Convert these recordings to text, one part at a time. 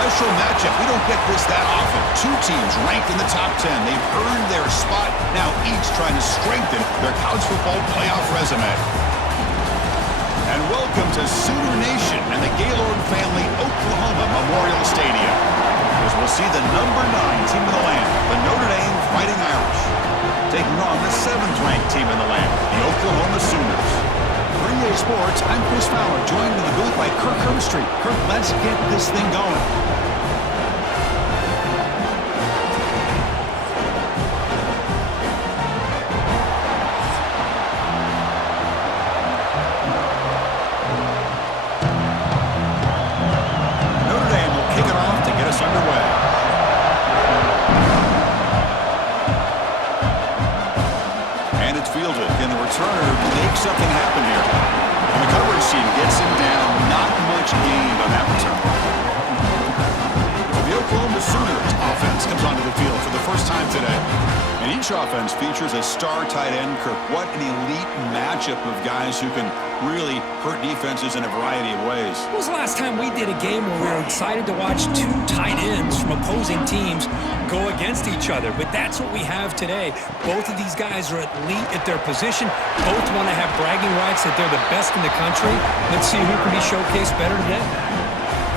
special matchup. We don't get this that often. Two teams ranked in the top 10. They've earned their spot. Now each trying to strengthen their college football playoff resume. And welcome to Sooner Nation and the Gaylord Family Oklahoma Memorial Stadium, as we'll see the number 9 team in the land, the Notre Dame Fighting Irish, taking on the 7th-ranked team in the land, the Oklahoma Sooners. For EA Sports, I'm Chris Fowler, joined in the booth by Kirk Herbstreit. Kirk, let's get this thing going. Something happened here. And the coverage team gets him down. Not much gained on that return. So the Oklahoma Sooners offense comes onto the field for the first time today. And each offense features a star tight end. Kirk, what an elite matchup of guys who can really hurt defenses in a variety of ways. When was the last time we did a game where we were excited to watch two tight ends from opposing teams go against each other? But that's what we have today. Both of these guys are elite at their position. Both want to have bragging rights that they're the best in the country. Let's see who can be showcased better today.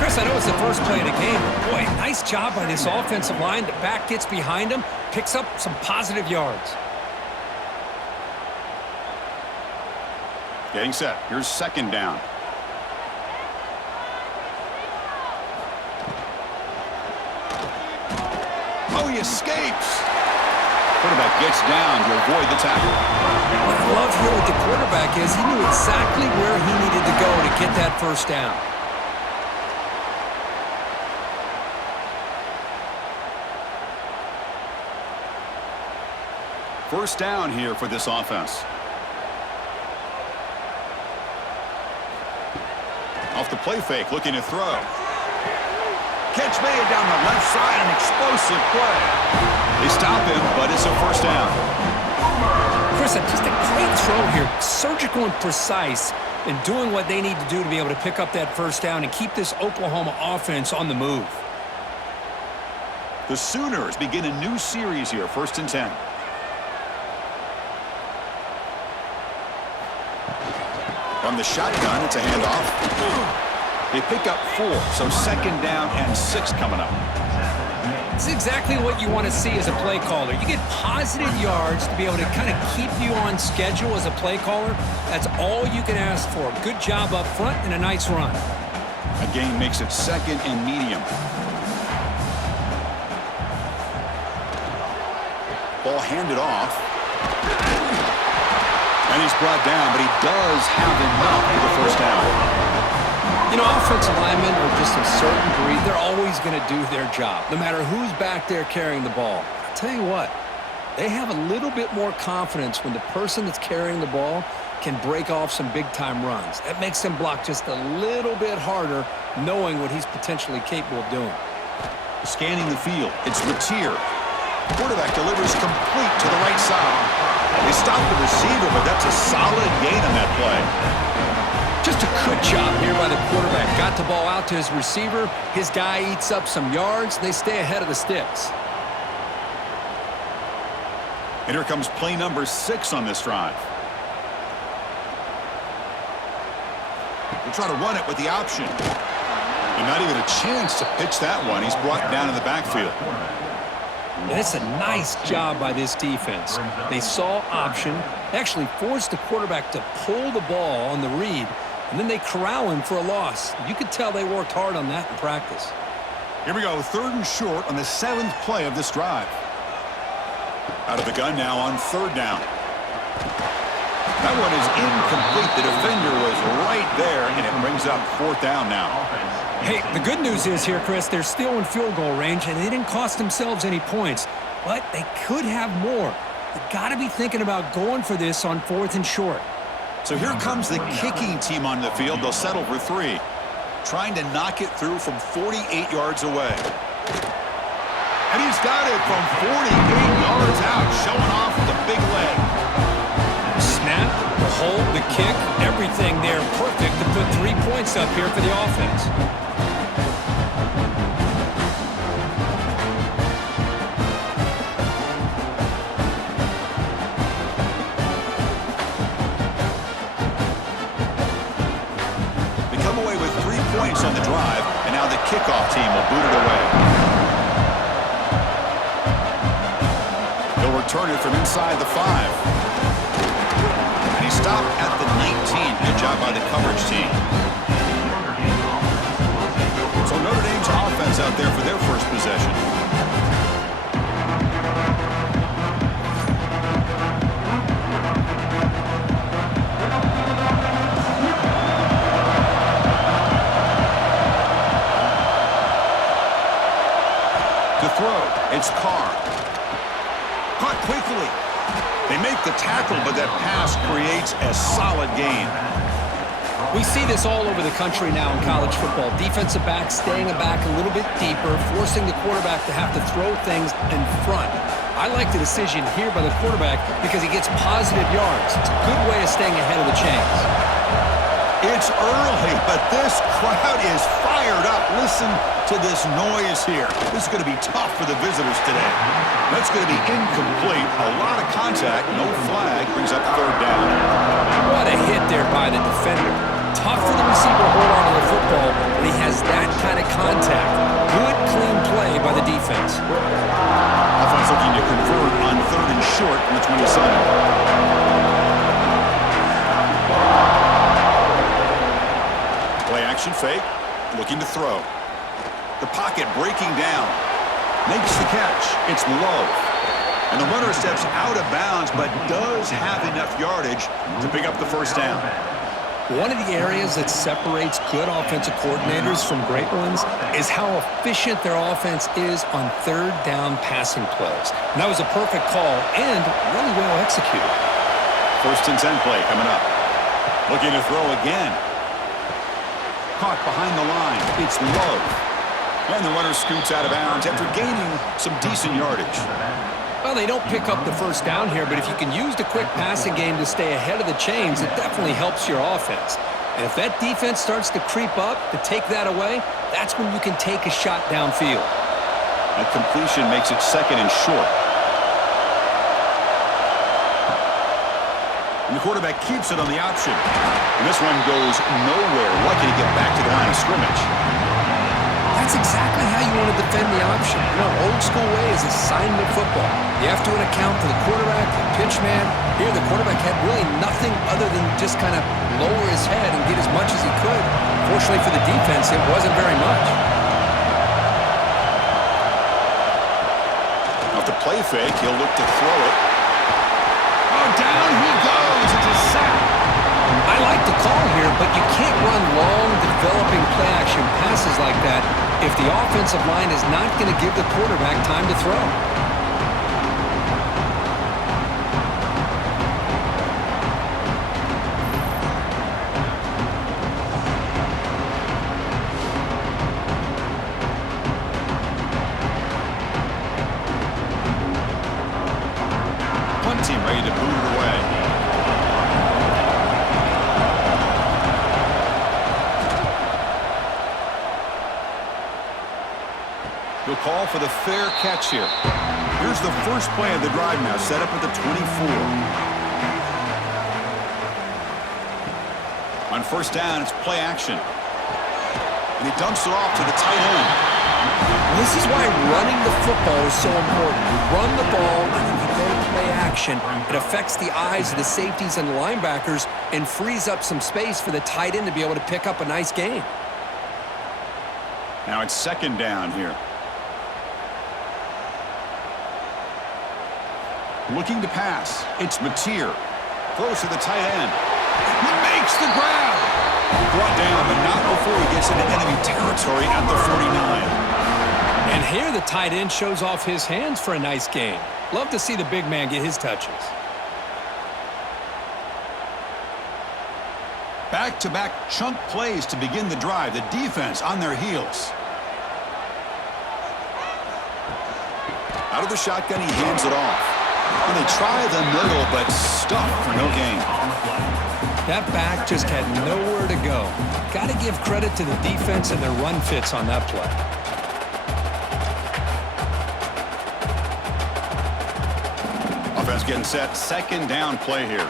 Chris, I know it's the first play of the game, but boy, nice job by this offensive line. The back gets behind him, picks up some positive yards. Getting set. Here's second down. Oh, he escapes. Quarterback gets down to avoid the tackle. What I love here with the quarterback is he knew exactly where he needed to go to get that first down. First down here for this offense. Off the play fake, looking to throw. Catch made down the left side, an explosive play. They stop him, but it's a first down. Chris, just a great throw here. Surgical and precise in doing what they need to do to be able to pick up that first down and keep this Oklahoma offense on the move. The Sooners begin a new series here, 1st and 10. From the shotgun, it's a handoff. They pick up 4, so 2nd down and 6 coming up. It's exactly what you want to see as a play caller. You get positive yards to be able to kind of keep you on schedule as a play caller. That's all you can ask for. Good job up front and a nice run. A gain makes it 2nd and medium. Ball handed off. And he's brought down, but he does have enough for the first down. You know, offensive linemen are just a certain breed. They're always going to do their job, no matter who's back there carrying the ball. I'll tell you what, they have a little bit more confidence when the person that's carrying the ball can break off some big-time runs. That makes them block just a little bit harder, knowing what he's potentially capable of doing. Scanning the field, it's Letier. Quarterback delivers complete to the right side. They stop the receiver, but that's a solid gain on that play. Just a good job here by the quarterback. Got the ball out to his receiver. His guy eats up some yards. They stay ahead of the sticks. And here comes play number 6 on this drive. We'll try to run it with the option. And not even a chance to pitch that one. He's brought down in the backfield. And it's a nice job by this defense. They saw option, actually forced the quarterback to pull the ball on the read, and then they corral him for a loss. You could tell they worked hard on that in practice. Here we go, 3rd and short on the 7th play of this drive. Out of the gun now on 3rd down. That one is incomplete. The defender was right there, and it brings up 4th down now. Hey, the good news is here, Chris, they're still in field goal range, and they didn't cost themselves any points, but they could have more. They've got to be thinking about going for this on 4th and short. So here comes the kicking team on the field. They'll settle for 3, trying to knock it through from 48 yards away. And he's got it from 48 yards out, showing off the big leg. Snap, the hold, the kick, everything there perfect to put 3 points up here for the offense. drive, and now the kickoff team will boot it away. He'll return it from inside the 5. And he stopped at the 19. Good job by the coverage team. So Notre Dame's offense out there for their first possession. To throw, it's Carr. Caught quickly. They make the tackle, but that pass creates a solid gain. We see this all over the country now in college football. Defensive backs staying back a little bit deeper, forcing the quarterback to have to throw things in front. I like the decision here by the quarterback because he gets positive yards. It's a good way of staying ahead of the chains. It's early, but this crowd is fired up. Listen to this noise here. This is going to be tough for the visitors today. That's going to be incomplete. A lot of contact, no flag, brings up third down. What a hit there by the defender. Tough for the receiver to hold on to the football when he has that kind of contact. Good, clean play by the defense. Offense looking to convert on third and short from the 27. Play action fake, looking to throw. The pocket breaking down. Makes the catch. It's Love. And the runner steps out of bounds, but does have enough yardage to pick up the first down. One of the areas that separates good offensive coordinators from great ones is how efficient their offense is on third down passing plays. And that was a perfect call and really well executed. First and 10 play coming up. Looking to throw again. Caught behind the line. It's Love. And the runner scoots out of bounds after gaining some decent yardage. Well, they don't pick up the first down here, but if you can use the quick passing game to stay ahead of the chains, it definitely helps your offense. And if that defense starts to creep up to take that away, that's when you can take a shot downfield. That completion makes it second and short. And the quarterback keeps it on the option. And this one goes nowhere. Lucky to get back to the line of scrimmage. That's exactly how you want to defend the option. You know, old school way is assignment football. You have to account for the quarterback, the pitch man. Here, the quarterback had really nothing other than just kind of lower his head and get as much as he could. Fortunately for the defense, it wasn't very much. Off the play fake, he'll look to throw it. Oh, down he goes. It's a sack. I like the call here, but you can't run long, developing play-action passes like that if the offensive line is not going to give the quarterback time to throw. Punt team ready to boot it away. He'll call for the fair catch here. Here's the first play of the drive now, set up at the 24. On first down, it's play action. And he dumps it off to the tight end. This is why running the football is so important. You run the ball and then you go to play action. It affects the eyes of the safeties and the linebackers and frees up some space for the tight end to be able to pick up a nice gain. Now it's second down here. Looking to pass. It's Mateer. Throws to the tight end. He makes the grab. Brought down, but not before he gets into enemy territory at the 49. And here the tight end shows off his hands for a nice gain. Love to see the big man get his touches. Back-to-back chunk plays to begin the drive. The defense on their heels. Out of the shotgun, he hands it off. And they try the middle, but stuffed for no gain. That back just had nowhere to go. Got to give credit to the defense and their run fits on that play. Offense getting set. Second down play here.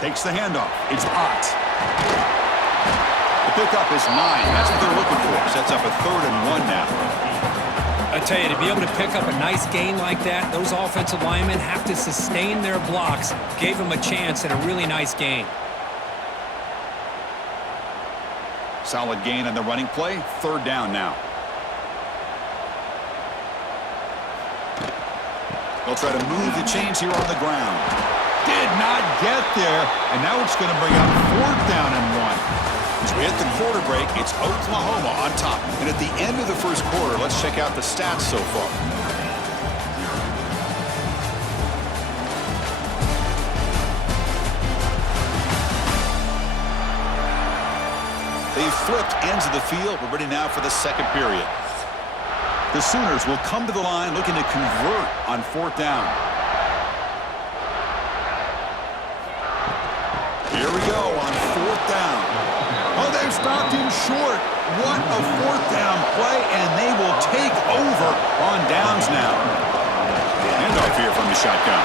Takes the handoff. It's Ott. The pickup is 9. That's what they're looking for. Sets up a 3rd and 1 now. I tell you, to be able to pick up a nice gain like that, those offensive linemen have to sustain their blocks. Gave them a chance at a really nice gain. Solid gain on the running play. 3rd down now. They'll try to move the chains here on the ground. Did not get there, and now it's going to bring up 4th down and 1. As we hit the quarter break, it's Oklahoma on top. And at the end of the first quarter, let's check out the stats so far. They've flipped ends of the field. We're ready now for the second period. The Sooners will come to the line looking to convert on 4th down. Here we go on 4th down. Oh, they've stopped him short. What a 4th down play, and they will take over on downs now. Handoff here from the shotgun.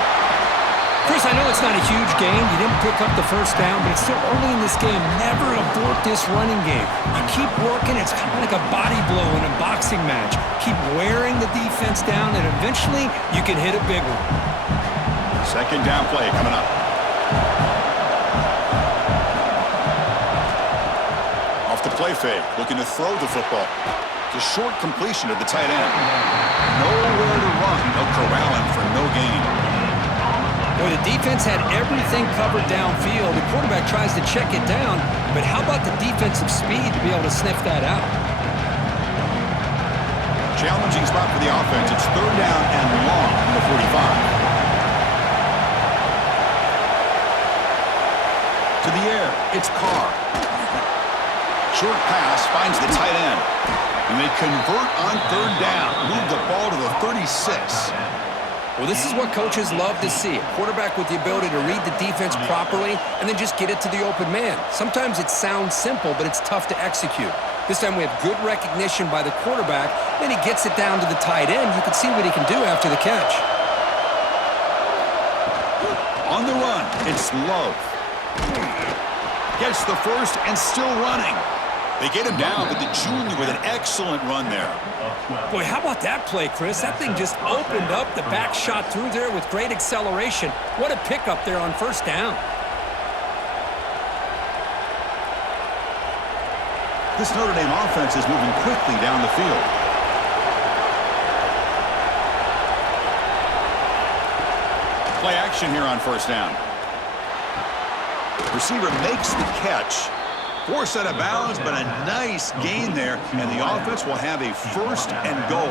Chris, I know it's not a huge gain. You didn't pick up the first down, but it's still early in this game. Never abort this running game. You keep working. It's kind of like a body blow in a boxing match. Keep wearing the defense down, and eventually you can hit a big one. Second down play coming up. Off the play fake, looking to throw the football. It's a short completion to the tight end. Nowhere to run. They'll corral him for no gain. Boy, the defense had everything covered downfield. The quarterback tries to check it down, but how about the defensive speed to be able to sniff that out? Challenging spot for the offense. It's 3rd down and long from the 45. To the air, it's Carr. Short pass finds the tight end. And they convert on 3rd down. Move the ball to the 36. Well, this is what coaches love to see. A quarterback with the ability to read the defense properly and then just get it to the open man. Sometimes it sounds simple, but it's tough to execute. This time we have good recognition by the quarterback. Then he gets it down to the tight end. You can see what he can do after the catch. On the run, it's Love. Gets the first and still running. They get him down, but the junior with an excellent run there. Boy, how about that play, Chris? That thing just opened up. The back shot through there with great acceleration. What a pickup there on 1st down. This Notre Dame offense is moving quickly down the field. Play action here on 1st down. Receiver makes the catch. Forced out of bounds, but a nice gain there, and the offense will have a 1st and goal.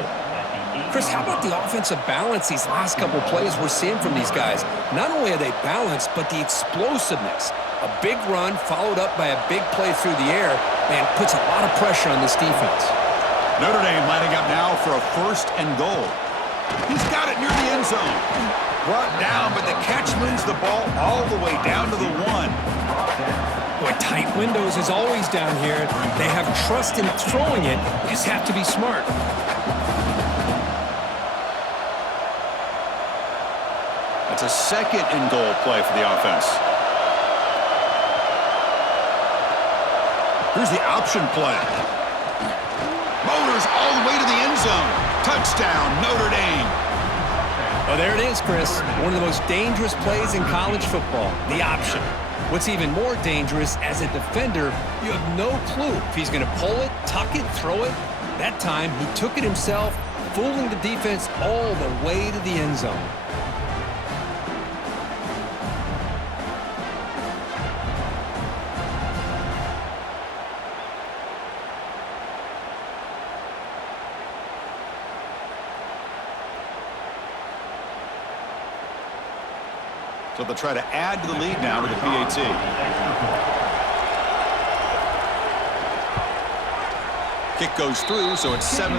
Chris, how about the offensive balance these last couple plays we're seeing from these guys? Not only are they balanced, but the explosiveness. A big run followed up by a big play through the air, and puts a lot of pressure on this defense. Notre Dame lining up now for a 1st and goal. He's got it near the end zone. Brought down, but the catch moves the ball all the way down to the 1. Boy, tight windows is always down here. They have trust in throwing it. You just have to be smart. That's a 2nd and goal play for the offense. Here's the option play. Motors all the way to the end zone. Touchdown, Notre Dame. Oh, there it is, Chris. One of the most dangerous plays in college football, the option. What's even more dangerous, as a defender, you have no clue if he's going to pull it, tuck it, throw it. That time, he took it himself, fooling the defense all the way to the end zone. So they'll try to add to the lead now with the PAT. Kick goes through, so it's 7-3.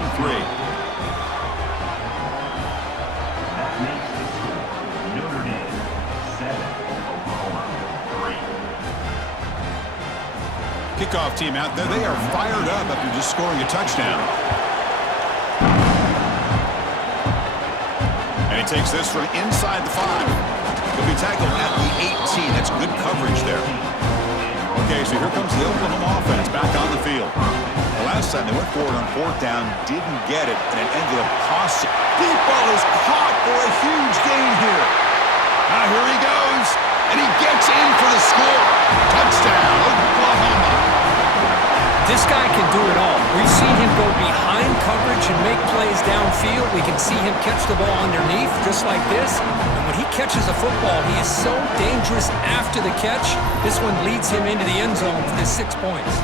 Kickoff team out there. They are fired up after just scoring a touchdown. And he takes this from inside the 5. He'll be tackled at the 18. That's good coverage there. Okay, so here comes the Oklahoma offense back on the field. The last time they went forward on fourth down, didn't get it, and it ended up costing. Deep ball is caught for a huge gain here. Now here he goes, and he gets in for the score. Touchdown, Oklahoma. This guy can do it all. We've seen him go behind coverage and make plays downfield. We can see him catch the ball underneath just like this. And when he catches a football, he is so dangerous after the catch. This one leads him into the end zone for the 6 points.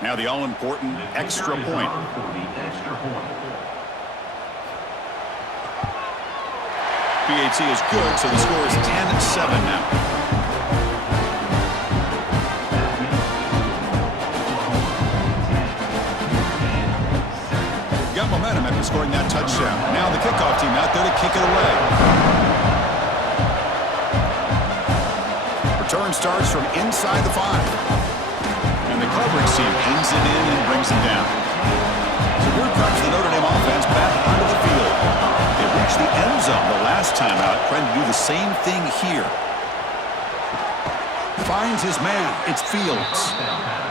Now the all-important extra point. PAT is good, so the score is 10-7 now. Got momentum after scoring that touchdown. Now the kickoff team out there to kick it away. Return starts from inside the 5. And the coverage team pins it in and brings it down. So here comes the Notre Dame offense back onto the field. They reached the end zone the last time out, trying to do the same thing here. Finds his man. It's Fields.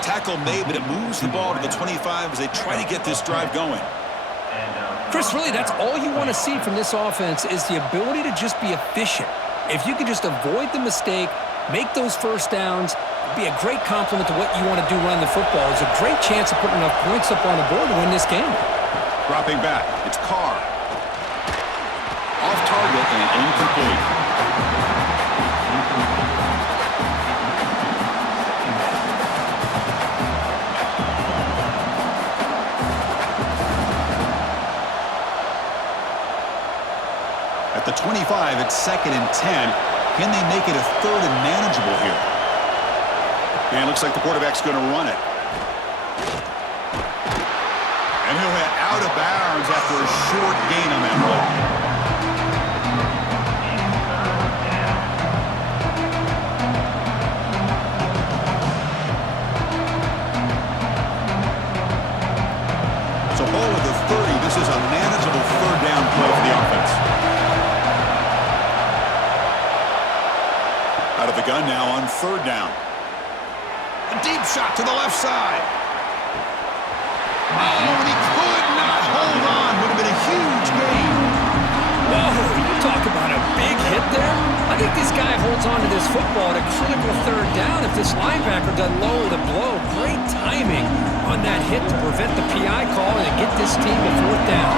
Tackle made, but it moves the ball to the 25 as they try to get this drive going. Chris, really, that's all you want to see from this offense is the ability to just be efficient. If you can just avoid the mistake, make those first downs, be a great compliment to what you want to do running the football. It's a great chance of putting enough points up on the board to win this game. Dropping back, it's Carr. Off target and incomplete. At the 25, it's 2nd and 10. Can they make it a 3rd and manageable here? And it looks like the quarterback's going to run it. And he'll hit out of bounds after a short gain on that play. So ball with the 30. This is a manageable 3rd down play for the offense. Out of the gun now on 3rd down. A deep shot to the left side. Oh, and he could not hold on. Would have been a huge gain. Whoa, you talk about a big hit there. I think this guy holds on to this football at a critical 3rd down if this linebacker doesn't lower the blow. Great timing on that hit to prevent the PI call and get this team to 4th down.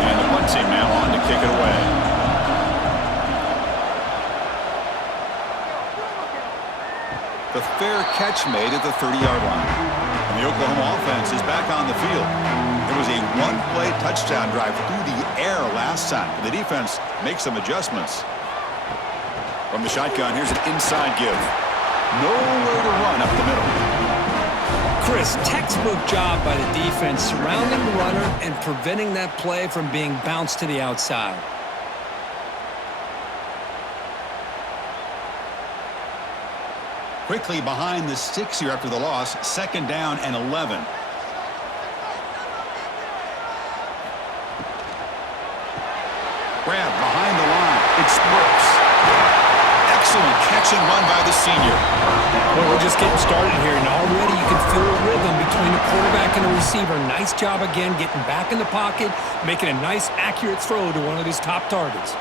And the punt team now on to kick it away. The fair catch made at the 30-yard line. And the Oklahoma offense is back on the field. There was a one-play touchdown drive through the air last time. The defense makes some adjustments. From the shotgun, here's an inside give. Nowhere to run up the middle. Chris, textbook job by the defense surrounding the runner and preventing that play from being bounced to the outside. Quickly behind the sticks here after the loss. 2nd down and 11. Grab behind the line. It's Brooks. Excellent catch and run by the senior. Well, we're just getting started here, and already you can feel a rhythm between the quarterback and the receiver. Nice job again getting back in the pocket, making a nice, accurate throw to one of his top targets.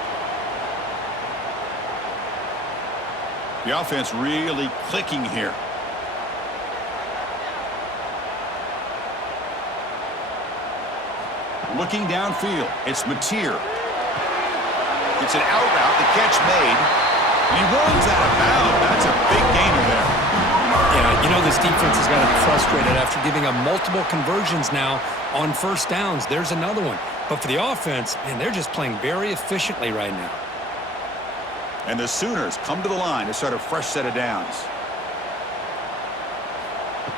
The offense really clicking here. Looking downfield, it's Mateer. It's an out route, the catch made, and he runs out of bounds. That's a big gainer there. Yeah, you know this defense has got to be frustrated after giving up multiple conversions now on 1st downs. There's another one. But for the offense, man, they're just playing very efficiently right now. And the Sooners come to the line to start a fresh set of downs.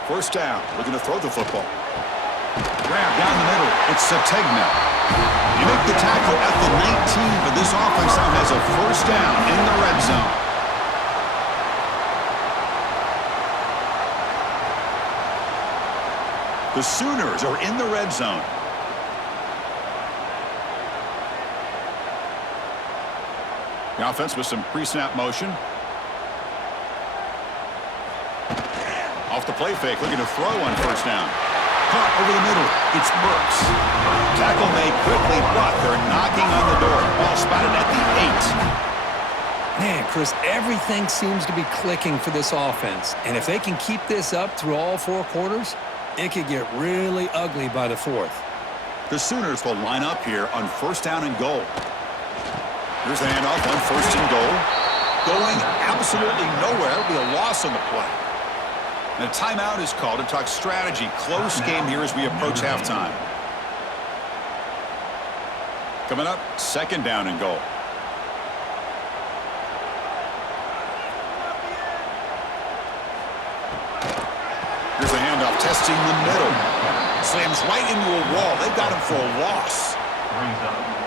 First down, looking to throw the football. Grab down the middle. It's Sategna. You make the tackle at the 19, but this offense now has a first down in the red zone. The Sooners are in the red zone. The offense with some pre-snap motion. Off the play fake, looking to throw on first down. Caught over the middle. It's Burks. Tackle made quickly, but they're knocking on the door. Ball spotted at the 8. Man, Chris, everything seems to be clicking for this offense. And if they can keep this up through all 4 quarters, it could get really ugly by the 4th. The Sooners will line up here on first down and goal. Here's the handoff on first and goal. Going absolutely nowhere. It'll be a loss on the play. And a timeout is called to talk strategy. Close game here as we approach halftime. Coming up, second down and goal. Here's the handoff, testing the middle. Slams right into a wall. They've got him for a loss.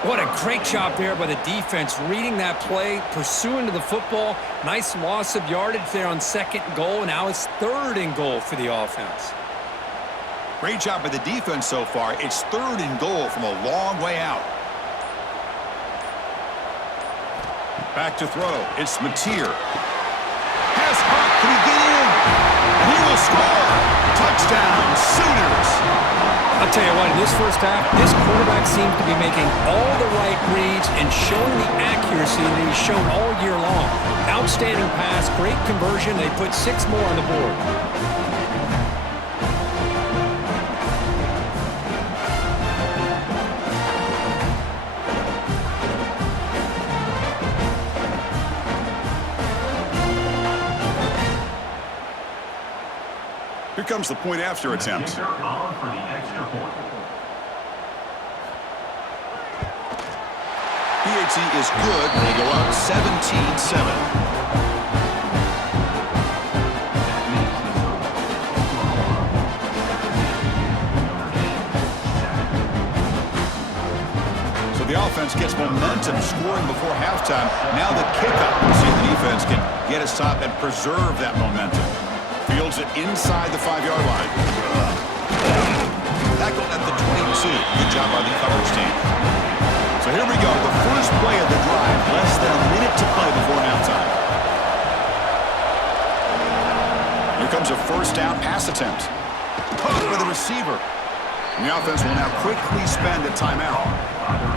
What a great job there by the defense, reading that play, pursuing to the football. Nice loss of yardage there on second and goal. Now it's third and goal for the offense. Great job by the defense so far. It's third and goal from a long way out. Back to throw. It's Mateer. Pass caught. Can he get in? And he will score. Touchdown, Sooners. I'll tell you what, in this first half, this quarterback seems to be making all the right reads and showing the accuracy that he's shown all year long. Outstanding pass, great conversion. They put 6 more on the board. Here comes the point after attempt. PAT is good when they go up 17-7. The offense gets momentum scoring before halftime. Now the kickoff. We'll see if the defense can get a stop and preserve that momentum. Fields it inside the 5-yard line. Tackled at the 22. Good job by the coverage team. So here we go. The first play of the drive. Less than a minute to play before halftime. Here comes a first down pass attempt. Caught by the receiver. And the offense will now quickly spend a timeout.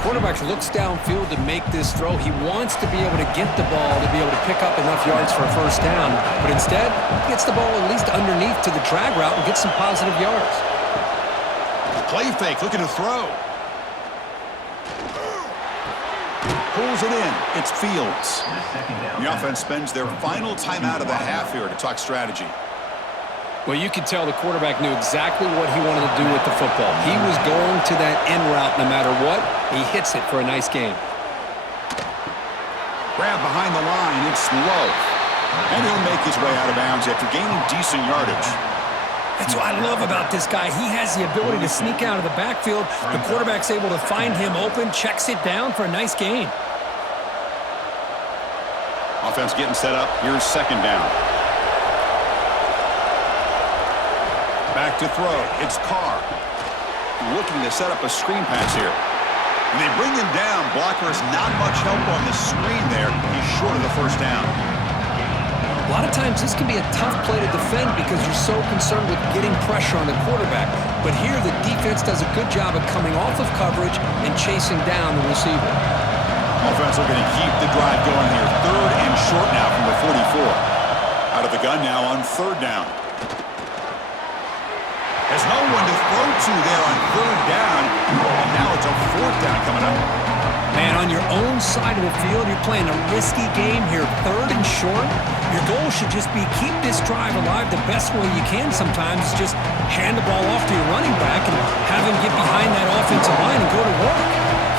Quarterback looks downfield to make this throw. He wants to be able to get the ball to be able to pick up enough yards for a first down. But instead, he gets the ball at least underneath to the drag route and gets some positive yards. Play fake, looking to throw. Pulls it in. It's Fields. The offense spends their final timeout of the half here to talk strategy. Well, you could tell the quarterback knew exactly what he wanted to do with the football. He was going to that in route no matter what. He hits it for a nice game. Grab behind the line. It's low. And he'll make his way out of bounds after gaining decent yardage. That's what I love about this guy. He has the ability to sneak out of the backfield. The quarterback's able to find him open, checks it down for a nice gain. Offense getting set up. Here's second down. Back to throw. It's Carr. Looking to set up a screen pass here. And they bring him down. Blocker has not much help on the screen there. He's short of the first down. A lot of times this can be a tough play to defend because you're so concerned with getting pressure on the quarterback. But here the defense does a good job of coming off of coverage and chasing down the receiver. Offense looking to keep the drive going here. Third and short now from the 44. Out of the gun now on third down. There's no one to throw to there on third down. And now it's a fourth down coming up. Man, on your own side of the field, you're playing a risky game here. Third and short. Your goal should just be keep this drive alive the best way you can sometimes. Just hand the ball off to your running back and have him get behind that offensive line and go to work.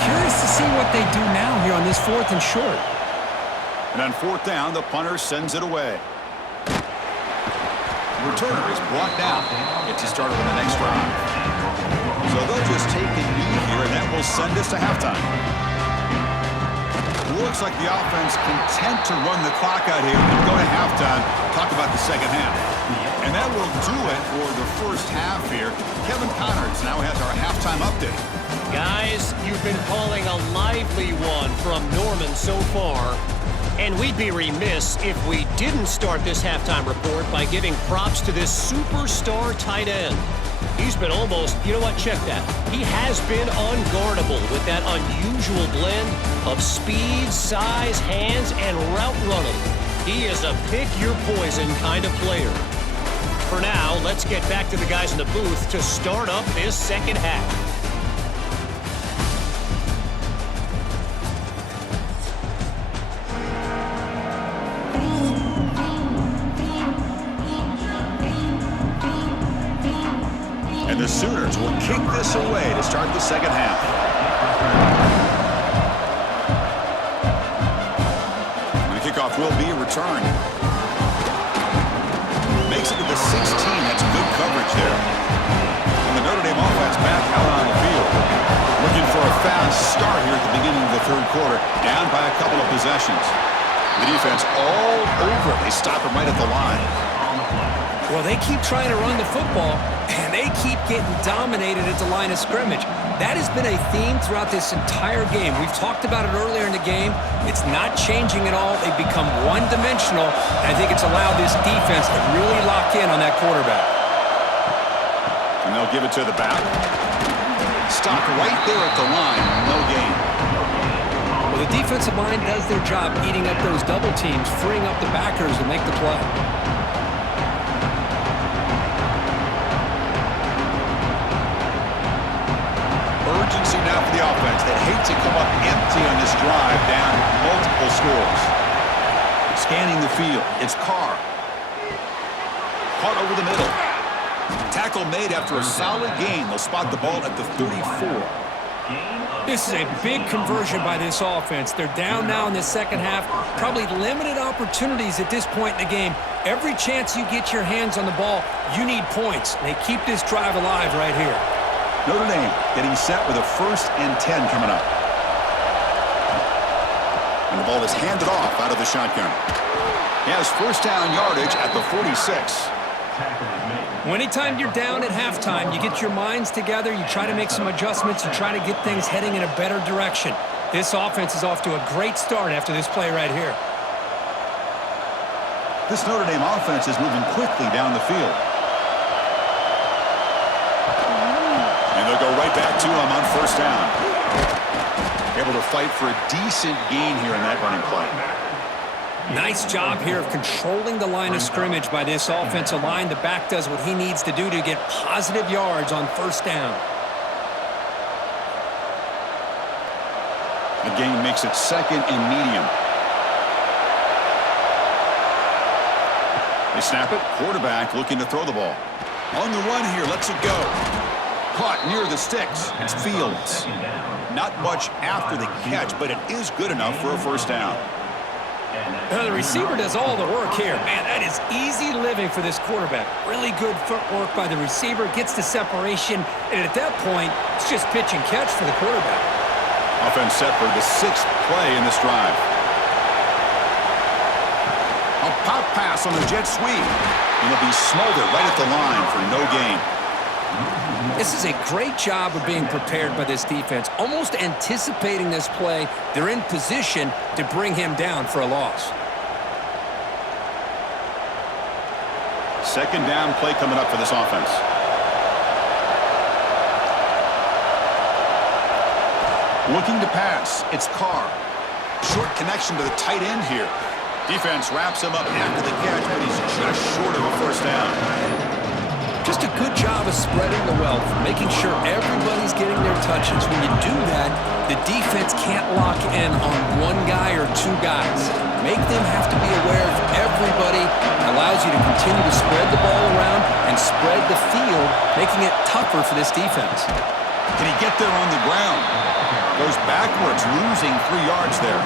Curious to see what they do now here on this fourth and short. And on fourth down, the punter sends it away. Returner is brought down. Gets you started on the next drive. So they'll just take a knee here, and that will send us to halftime. Looks like the offense content to run the clock out here and go to halftime. Talk about the second half. And that will do it for the first half here. Kevin Connors now has our halftime update. Guys, you've been calling a lively one from Norman so far. And we'd be remiss if we didn't start this halftime report by giving props to this superstar tight end. He's been almost, you know what, check that. He has been unguardable with that unusual blend of speed, size, hands, and route running. He is a pick-your-poison kind of player. For now, let's get back to the guys in the booth to start up this second half. And the Sooners will kick this away to start the second half. And the kickoff will be returned. Makes it to the 16. That's good coverage there. And the Notre Dame offense back out on the field. Looking for a fast start here at the beginning of the third quarter. Down by a couple of possessions. The defense all over it. They stop him right at the line. Well, they keep trying to run the football, and they keep getting dominated at the line of scrimmage. That has been a theme throughout this entire game. We've talked about it earlier in the game. It's not changing at all. They've become one-dimensional, and I think it's allowed this defense to really lock in on that quarterback. And they'll give it to the back. Stop right there at the line. No gain. Well, the defensive line does their job eating up those double teams, freeing up the backers to make the play. Urgency now for the offense. They'd hate to come up empty on this drive, down multiple scores. Scanning the field, it's Carr. Caught over the middle. Tackle made after a solid gain. They'll spot the ball at the 34. This is a big conversion by this offense. They're down now in the second half. Probably limited opportunities at this point in the game. Every chance you get your hands on the ball, you need points. They keep this drive alive right here. Notre Dame getting set with a 1st and 10 coming up. And the ball is handed off out of the shotgun. He has first down yardage at the 46. Well, anytime you're down at halftime, you get your minds together, you try to make some adjustments, you try to get things heading in a better direction. This offense is off to a great start after this play right here. This Notre Dame offense is moving quickly down the field. And they'll go right back to him on first down. Able to fight for a decent gain here in that running play. Nice job here of controlling the line of scrimmage by this offensive line. The back does what he needs to do to get positive yards on first down. The gain makes it 2nd and medium. They snap it. Quarterback looking to throw the ball. On the run here. Lets it go. Caught near the sticks. It's Fields. Not much after the catch, but it is good enough for a first down. The receiver does all the work here. Man, that is easy living for this quarterback. Really good footwork by the receiver. Gets the separation. And at that point, it's just pitch and catch for the quarterback. Offense set for the 6th play in this drive. A pop pass on the jet sweep. And it'll be smothered right at the line for no gain. This is a great job of being prepared by this defense. Almost anticipating this play, they're in position to bring him down for a loss. 2nd down play coming up for this offense. Looking to pass. It's Carr. Short connection to the tight end here. Defense wraps him up after the catch, but he's just short of a first down. Just a good job of spreading the wealth, making sure everybody's getting their touches. When you do that, the defense can't lock in on one guy or two guys. Make them have to be aware of everybody. It allows you to continue to spread the ball around and spread the field, making it tougher for this defense. Can he get there on the ground? Goes backwards, losing 3 yards there.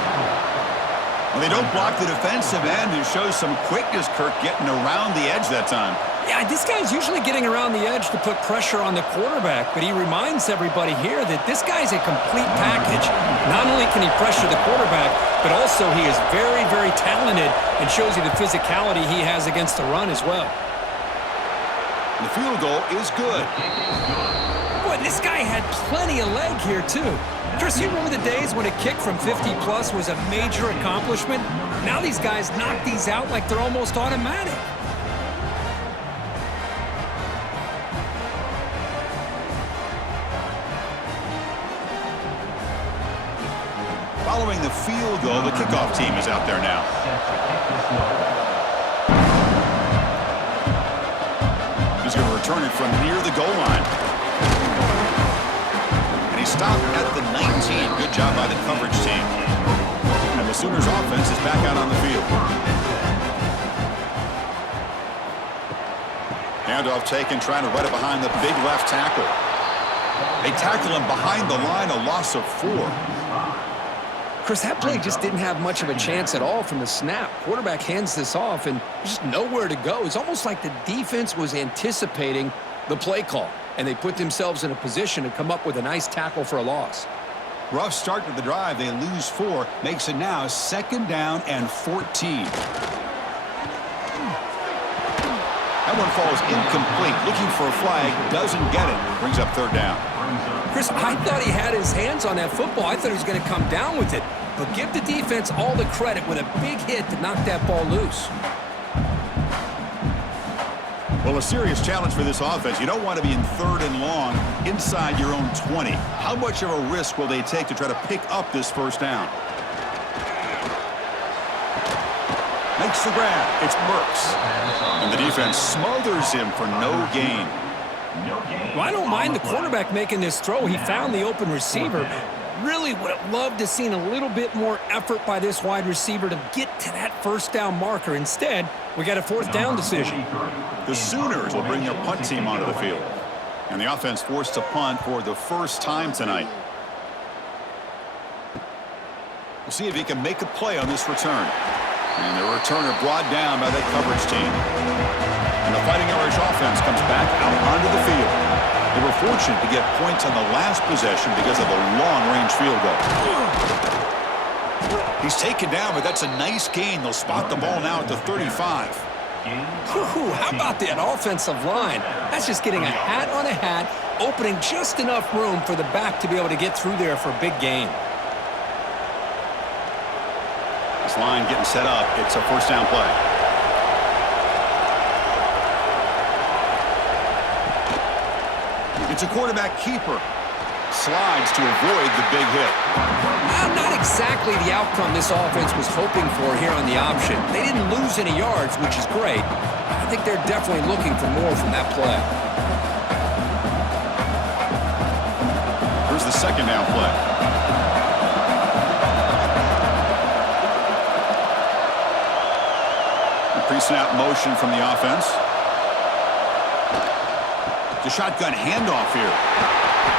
Well, they don't block the defensive end, who shows some quickness, Kirk, getting around the edge that time. Yeah, this guy's usually getting around the edge to put pressure on the quarterback, but he reminds everybody here that this guy's a complete package. Not only can he pressure the quarterback, but also he is very, very talented and shows you the physicality he has against the run as well. The field goal is good. Boy, this guy had plenty of leg here, too. Chris, you remember the days when a kick from 50-plus was a major accomplishment? Now these guys knock these out like they're almost automatic. Following the field goal, the kickoff team is out there now. He's going to return it from near the goal line. And he stopped at the 19. Good job by the coverage team. And the Sooners offense is back out on the field. Handoff taken, trying to run it behind the big left tackle. They tackle him behind the line, a loss of 4. Chris, that play just didn't have much of a chance at all from the snap. Quarterback hands this off, and there's just nowhere to go. It's almost like the defense was anticipating the play call, and they put themselves in a position to come up with a nice tackle for a loss. Rough start to the drive. They lose 4. Makes it now 2nd down and 14. That one falls incomplete. Looking for a flag. Doesn't get it. Brings up 3rd down. Chris, I thought he had his hands on that football. I thought he was going to come down with it. But give the defense all the credit with a big hit to knock that ball loose. Well, a serious challenge for this offense. You don't want to be in 3rd and long inside your own 20. How much of a risk will they take to try to pick up this 1st down? Makes the grab. It's Burks. And the defense smothers him for no gain. Well, I don't mind the quarterback making this throw. He found the open receiver. Really would have loved to have seen a little bit more effort by this wide receiver to get to that 1st down marker. Instead, we got a 4th down decision. The Sooners will bring their punt team onto the field. And the offense forced to punt for the first time tonight. We'll see if he can make a play on this return. And the returner brought down by that coverage team. And the Fighting Irish offense comes back out onto the field. They were fortunate to get points on the last possession because of a long-range field goal. He's taken down, but that's a nice gain. They'll spot the ball now at the 35. Ooh, how about that offensive line? That's just getting a hat on a hat, opening just enough room for the back to be able to get through there for a big gain. This line getting set up. It's a 1st down play. It's a quarterback keeper. Slides to avoid the big hit. Not exactly the outcome this offense was hoping for here on the option. They didn't lose any yards, which is great. I think they're definitely looking for more from that play. Here's the 2nd down play. A pre-snap motion from the offense. The shotgun handoff here.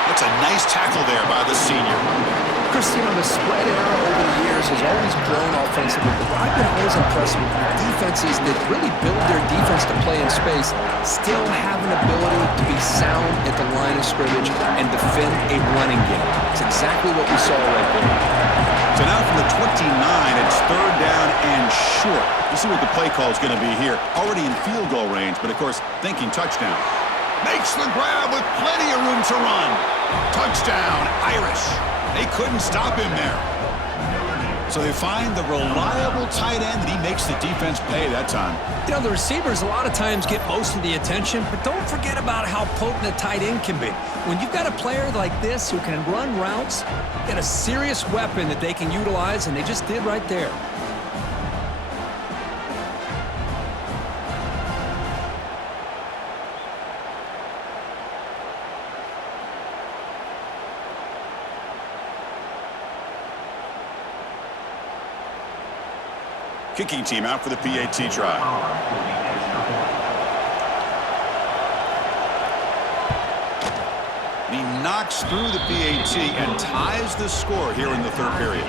That's a nice tackle there by the senior. Chris, the spread era over the years has always grown offensively, but I've been always impressed with defenses that really build their defense to play in space, still have an ability to be sound at the line of scrimmage and defend a running game. It's exactly what we saw right there. So now from the 29, it's 3rd down and short. You see what the play call is going to be here. Already in field goal range, but of course, thinking touchdown. Makes the grab with plenty of room to run. Touchdown, Irish. They couldn't stop him there. So they find the reliable tight end that he makes the defense pay that time. The receivers a lot of times get most of the attention, but don't forget about how potent a tight end can be. When you've got a player like this who can run routes, you've got a serious weapon that they can utilize, and they just did right there. Kicking team out for the PAT try. And he knocks through the PAT and ties the score here in the 3rd period.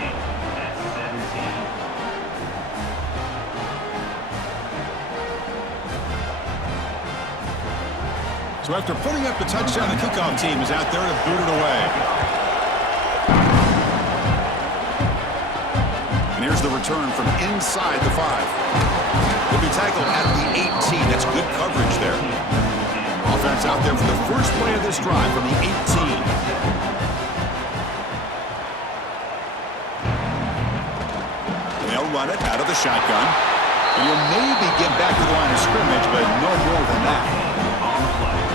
So after putting up the touchdown, the kickoff team is out there to boot it away. And here's the return from inside the 5. He'll be tackled at the 18. That's good coverage there. Offense out there for the first play of this drive from the 18. They'll run it out of the shotgun. And he'll maybe get back to the line of scrimmage, but no more than that.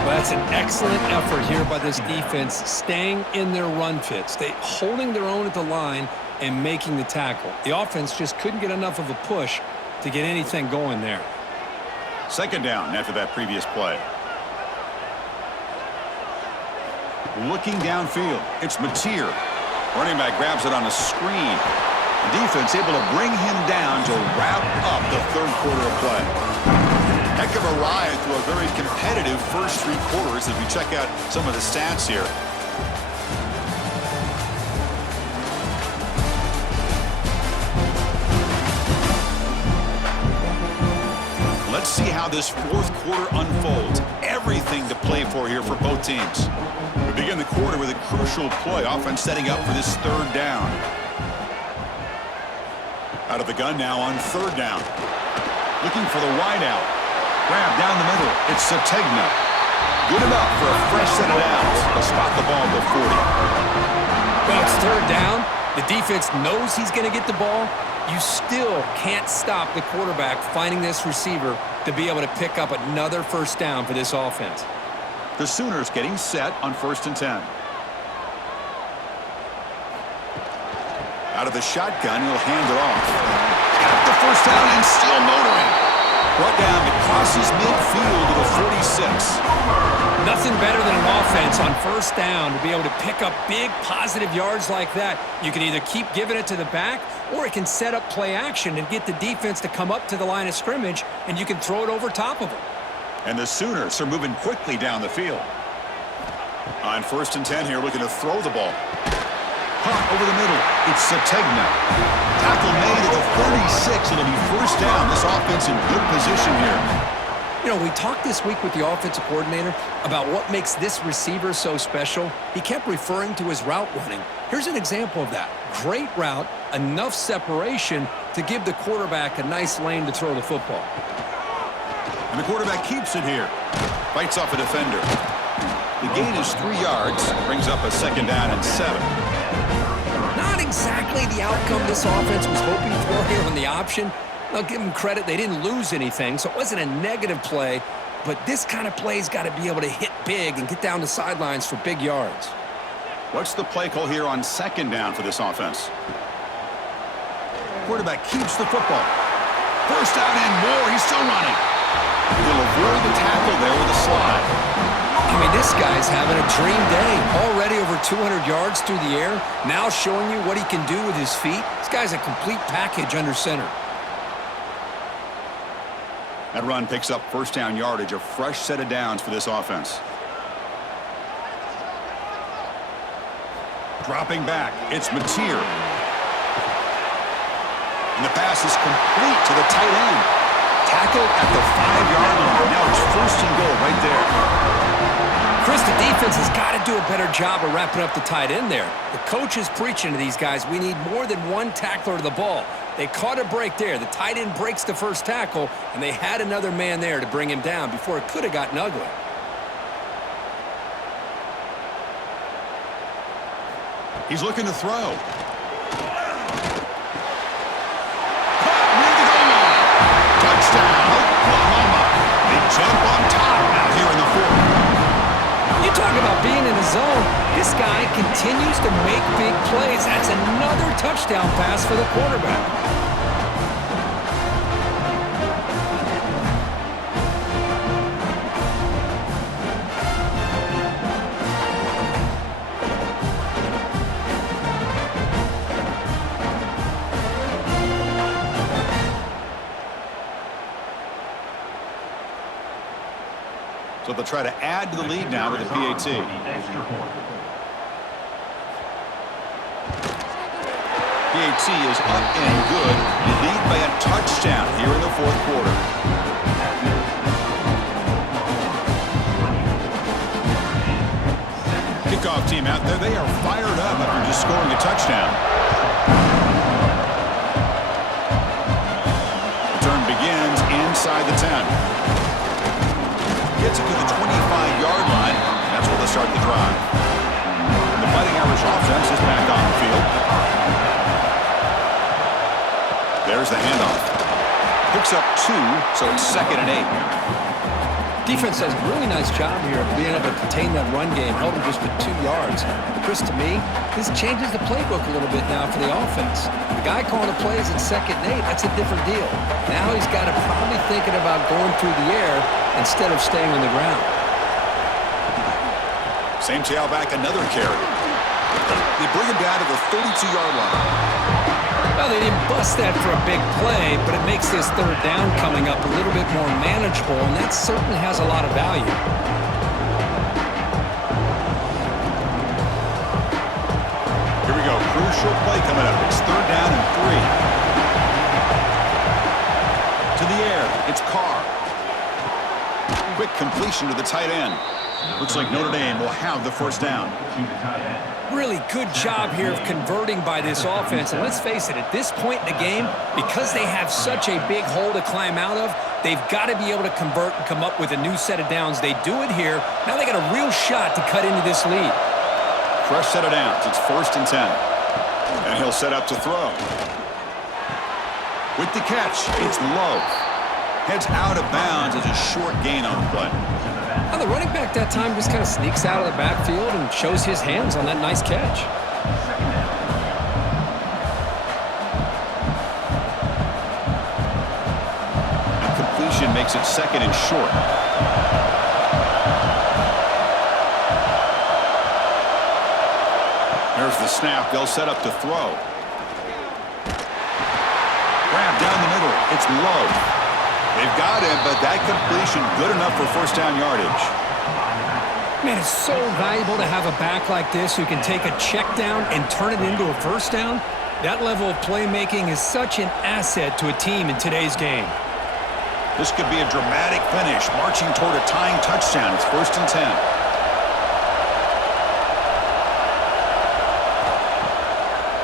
Well, that's an excellent effort here by this defense, staying in their run fit, holding their own at the line and making the tackle. The offense just couldn't get enough of a push to get anything going there. Second down after that previous play. Looking downfield, it's Mateer. Running back grabs it on a screen. The defense able to bring him down to wrap up the third quarter of play. Heck of a ride through a very competitive first 3 quarters as we check out some of the stats here. Let's see how this fourth quarter unfolds. Everything to play for here for both teams. We begin the quarter with a crucial play. Offense setting up for this third down. Out of the gun now on third down. Looking for the wide out. Grab down the middle. It's Sategna. Good enough for a fresh set of downs. They'll spot the ball at the 40. Well, it's third down. The defense knows he's going to get the ball. You still can't stop the quarterback finding this receiver to be able to pick up another first down for this offense. The Sooners getting set on 1st and 10. Out of the shotgun, he'll hand it off. Got the first down and still motoring. Brought down, it crosses midfield to the 46. Nothing better than an offense on first down to be able to pick up big positive yards like that. You can either keep giving it to the back, or it can set up play action and get the defense to come up to the line of scrimmage, and you can throw it over top of them. And the Sooners are moving quickly down the field. On 1st and 10 here, looking to throw the ball. Hunt over the middle. It's Sategna. Tackle made at the 36. It'll be first down. This offense in good position here. You know, we talked this week with the offensive coordinator about what makes this receiver so special. He kept referring to his route running. Here's an example of that. Great route, enough separation to give the quarterback a nice lane to throw the football. And the quarterback keeps it here. Fights off a defender. The gain is 3 yards. Brings up a second down and 7. Not exactly the outcome this offense was hoping for here on the option. I'll give them credit. They didn't lose anything, so it wasn't a negative play. But this kind of play's got to be able to hit big and get down the sidelines for big yards. What's the play call here on second down for this offense? Quarterback keeps the football. First down and more. He's still running. He'll avoid the tackle there with a slide. I mean, this guy's having a dream day. Already over 200 yards through the air. Now showing you what he can do with his feet. This guy's a complete package under center. That run picks up first down yardage, a fresh set of downs for this offense. Dropping back, it's Mateer. And the pass is complete to the tight end. Tackled at the 5-yard line. Now it's first and goal right there. Chris, the defense has got to do a better job of wrapping up the tight end there. The coach is preaching to these guys, we need more than one tackler to the ball. They caught a break there. The tight end breaks the first tackle, and they had another man there to bring him down before it could have gotten ugly. He's looking to throw. Touchdown, Oklahoma. They jump on top now here in the fourth. You talk about being in the zone. This guy continues to make big plays. That's another touchdown pass for the quarterback. So they'll try to add to the lead now with the PAT. PAT is up and good. You lead by a touchdown here in the fourth quarter. kickoff team out there, they are fired up after just scoring a touchdown. The turn begins inside the 10. Gets it to the 25-yard line. That's where they'll start the drive. The Fighting Irish offense is back on the field. There's the handoff. Picks up 2, so it's 2nd and 8. Defense does a really nice job here of being able to contain that run game, held him just to 2 yards. Chris, to me, this changes the playbook a little bit now for the offense. The guy calling the plays at 2nd and 8, that's a different deal. Now he's got to probably thinking about going through the air instead of staying on the ground. Same tailback, another carry. They bring him down to the 32-yard line. Well, they didn't bust that for a big play, but it makes this 3rd down coming up a little bit more manageable, and that certainly has a lot of value. Here we go. Crucial play coming up. It's 3rd down and 3. To the air. It's Carr. Quick completion to the tight end. Looks like Notre Dame will have the 1st down. Really good job here of converting by this offense. And let's face it, at this point in the game, because they have such a big hole to climb out of, they've got to be able to convert and come up with a new set of downs. They do it here. Now they got a real shot to cut into this lead. Fresh set of downs. It's 1st and 10. And he'll set up to throw. With the catch, it's low. Heads out of bounds as a short gain on the play. Now the running back that time just kind of sneaks out of the backfield and shows his hands on that nice catch. And completion makes it 2nd and short. There's the snap. They'll set up to throw. Grab down the middle. It's low. They've got him, but that completion good enough for 1st down yardage. Man, it's so valuable to have a back like this who can take a check down and turn it into a 1st down. That level of playmaking is such an asset to a team in today's game. This could be a dramatic finish, marching toward a tying touchdown. It's 1st and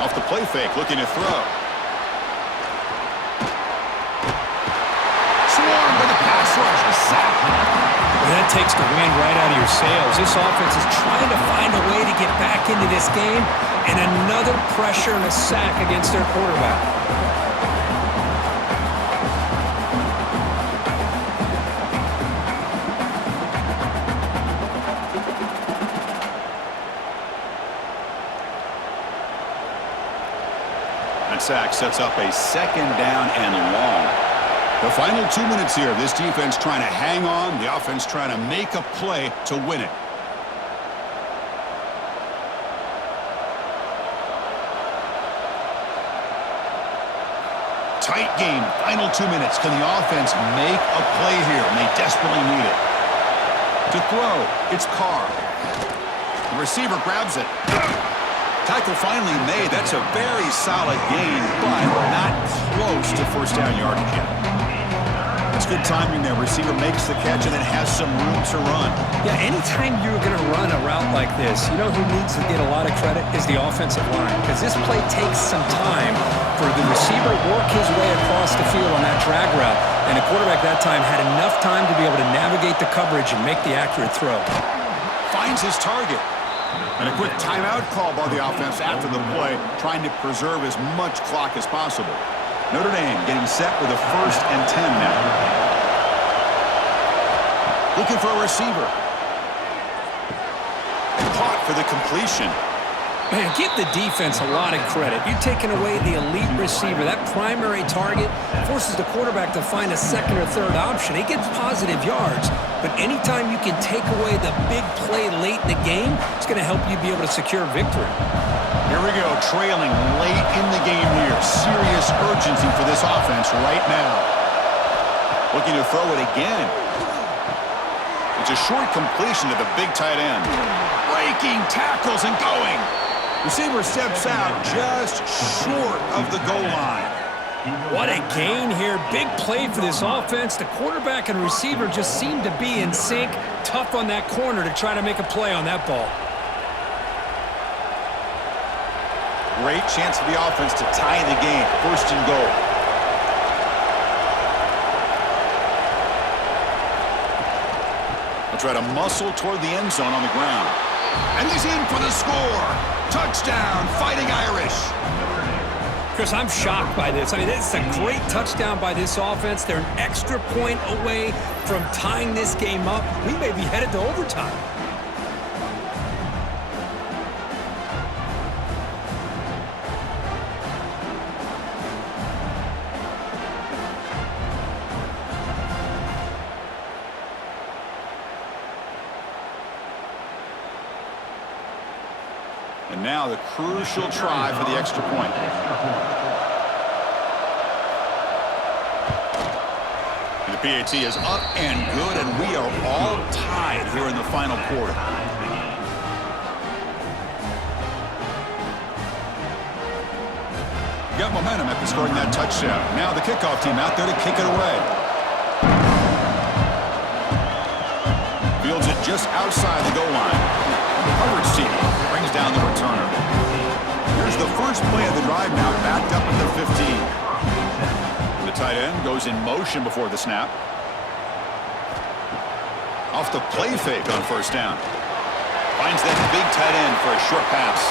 10. Off the play fake, looking to throw. Swarmed with a pass rush, a sack. Well, that takes the wind right out of your sails. This offense is trying to find a way to get back into this game, and another pressure and a sack against their quarterback. That sack sets up a 2nd down and long. The final 2 minutes here. This defense trying to hang on. The offense trying to make a play to win it. Tight game. Final 2 minutes. Can the offense make a play here? And they desperately need it. To throw, it's Carr. The receiver grabs it. Tackle finally made. That's a very solid gain, but not close to 1st down yardage yet. That's good timing there. Receiver makes the catch and then has some room to run. Yeah, anytime you're going to run a route like this, you know who needs to get a lot of credit is the offensive line, because this play takes some time for the receiver to work his way across the field on that drag route, and the quarterback that time had enough time to be able to navigate the coverage and make the accurate throw. Finds his target. And a quick timeout call by the offense after the play, trying to preserve as much clock as possible. Notre Dame getting set with a 1st and 10 now. Looking for a receiver. Caught for the completion. Man, give the defense a lot of credit. You're taking away the elite receiver. That primary target forces the quarterback to find a 2nd or 3rd option. He gets positive yards, but anytime you can take away the big play late in the game, it's going to help you be able to secure victory. Here we go, trailing late in the game here. Serious urgency for this offense right now. Looking to throw it again. It's a short completion to the big tight end. Breaking tackles and going. Receiver steps out just short of the goal line. What a gain here. Big play for this offense. The quarterback and receiver just seem to be in sync. Tough on that corner to try to make a play on that ball. Great chance for the offense to tie the game. First and goal. They'll try to muscle toward the end zone on the ground. And he's in for the score. Touchdown, Fighting Irish. Chris, I'm shocked by this. I mean, it's a great touchdown by this offense. They're an extra point away from tying this game up. We may be headed to overtime. And now the crucial try for the extra point. And the PAT is up and good, and we are all tied here in the final quarter. Got momentum after scoring that touchdown. Now the kickoff team out there to kick it away. Fields it just outside the goal line. Coverage team brings down the returner. Here's the first play of the drive now, backed up at the 15. The tight end goes in motion before the snap. Off the play fake on first down. Finds that big tight end for a short pass.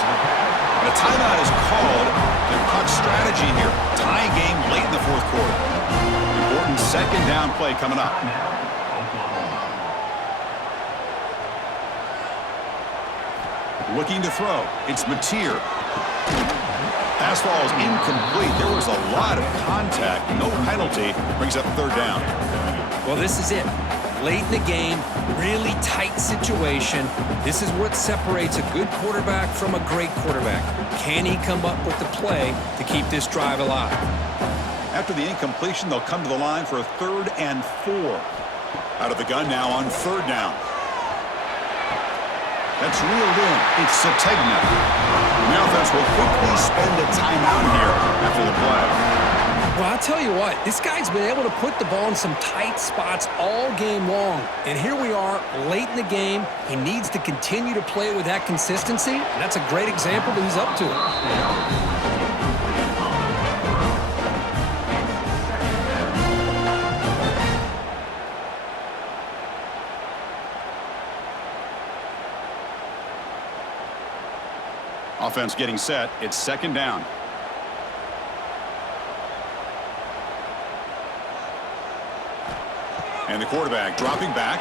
And a timeout is called to cut strategy here. Tie game late in the fourth quarter. Important second down play coming up. Looking to throw. It's Mateer. Pass ball is incomplete. There was a lot of contact. No penalty. Brings up third down. Well, this is it. Late in the game, really tight situation. This is what separates a good quarterback from a great quarterback. Can he come up with the play to keep this drive alive? After the incompletion, they'll come to the line for a 3rd and 4. Out of the gun now on 3rd down. That's reeled in. It's Sategna. The offense will quickly spend a timeout here after the play. Well, I'll tell you what, this guy's been able to put the ball in some tight spots all game long. And here we are, late in the game. He needs to continue to play with that consistency. And that's a great example that he's up to it. Offense getting set. It's 2nd down. And the quarterback dropping back.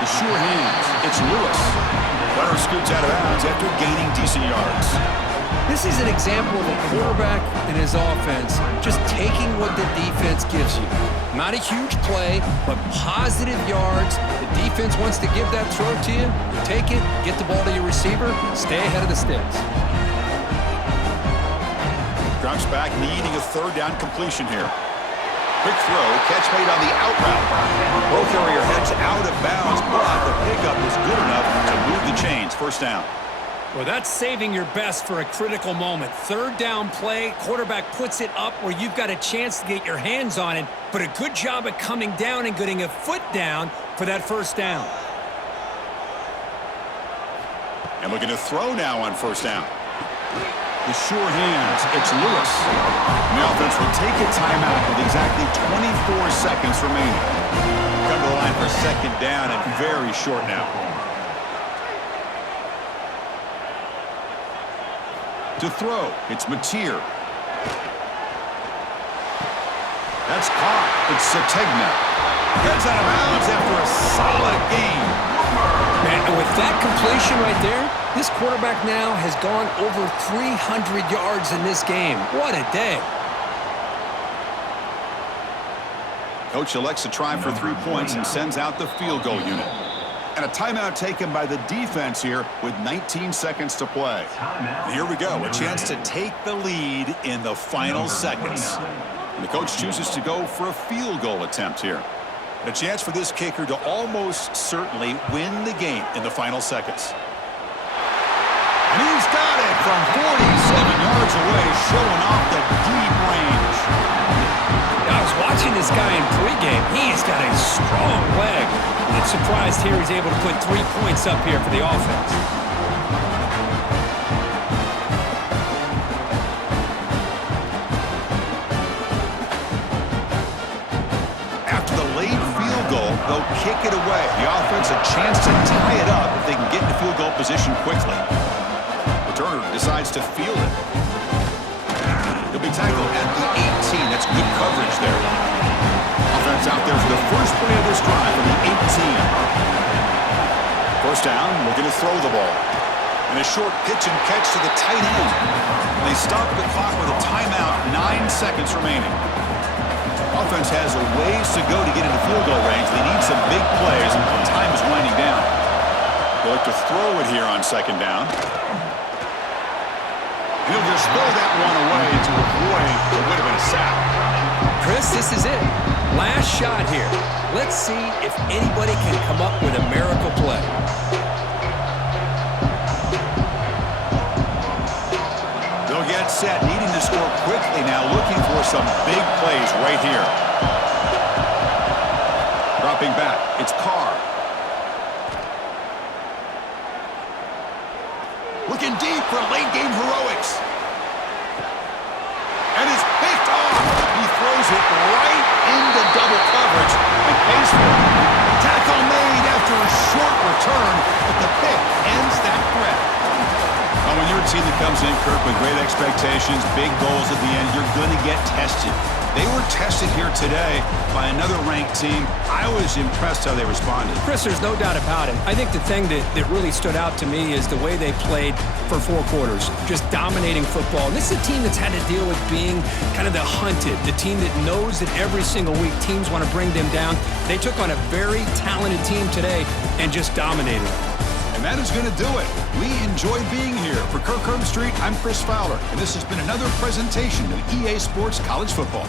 The sure hands. It's Lewis. Runner scoots out of bounds after gaining decent yards. This is an example of a quarterback and his offense just taking what the defense gives you. Not a huge play, but positive yards. The defense wants to give that throw to you. You take it, get the ball to your receiver, stay ahead of the sticks. Drops back, needing a 3rd down completion here. Quick throw, catch made on the out route. Ball carrier heads out of bounds, but the pickup was good enough to move the chains. 1st down. Well, that's saving your best for a critical moment. 3rd down play, quarterback puts it up where you've got a chance to get your hands on it, but a good job at coming down and getting a foot down for that 1st down. And looking to throw now on 1st down. The sure hands. It's Lewis. And the offense will take a timeout with exactly 24 seconds remaining. Come to the line for 2nd down and very short now. To throw, it's Mateer. That's caught. It's Sategna. Gets out of bounds after a solid game. And with that completion right there, this quarterback now has gone over 300 yards in this game. What a day. Coach elects to try for 3 points and sends out the field goal unit. And a timeout taken by the defense here with 19 seconds to play. And here we go, a chance to take the lead in the final seconds. And the coach chooses to go for a field goal attempt here. And a chance for this kicker to almost certainly win the game in the final seconds. And he's got it from 47 yards away, showing off the deep range. I was watching this guy in pregame. He's got a strong leg. I'm surprised here he's able to put 3 points up here for the offense. delayed field goal, they'll kick it away. The offense a chance to tie it up if they can get into field goal position quickly. Returner decides to field it. He'll be tackled at the 18. That's good coverage there. Offense out there for the first play of this drive from the 18. First down, looking to throw the ball. And a short pitch and catch to the tight end. And they stop the clock with a timeout, 9 seconds remaining. Offense has a ways to go to get into field goal range. They need some big plays, and time is winding down. They look to throw it here on second down. He'll just throw that one away to avoid what would have been a sack. Chris, this is it. Last shot here. Let's see if anybody can come up with a miracle play. They'll get set, needing to score quickly now, looking for some big plays right here. Dropping back, it's Carr. Looking deep for late-game heroics. And it's picked off. He throws it right into double coverage and pays for it. Tackle made after a short return, but the pick ends that threat. Well, when you're a team that comes in, Kirk, with great expectations, big goals at the end, you're going to get tested. They were tested here today by another ranked team. I was impressed how they responded. Chris, there's no doubt about it. I think the thing that really stood out to me is the way they played for 4 quarters, just dominating football. And this is a team that's had to deal with being kind of the hunted, the team that knows that every single week teams want to bring them down. They took on a very talented team today and just dominated. And that is going to do it. We enjoy being here. For Kirk Herbstreit, I'm Chris Fowler, and this has been another presentation of EA Sports College Football.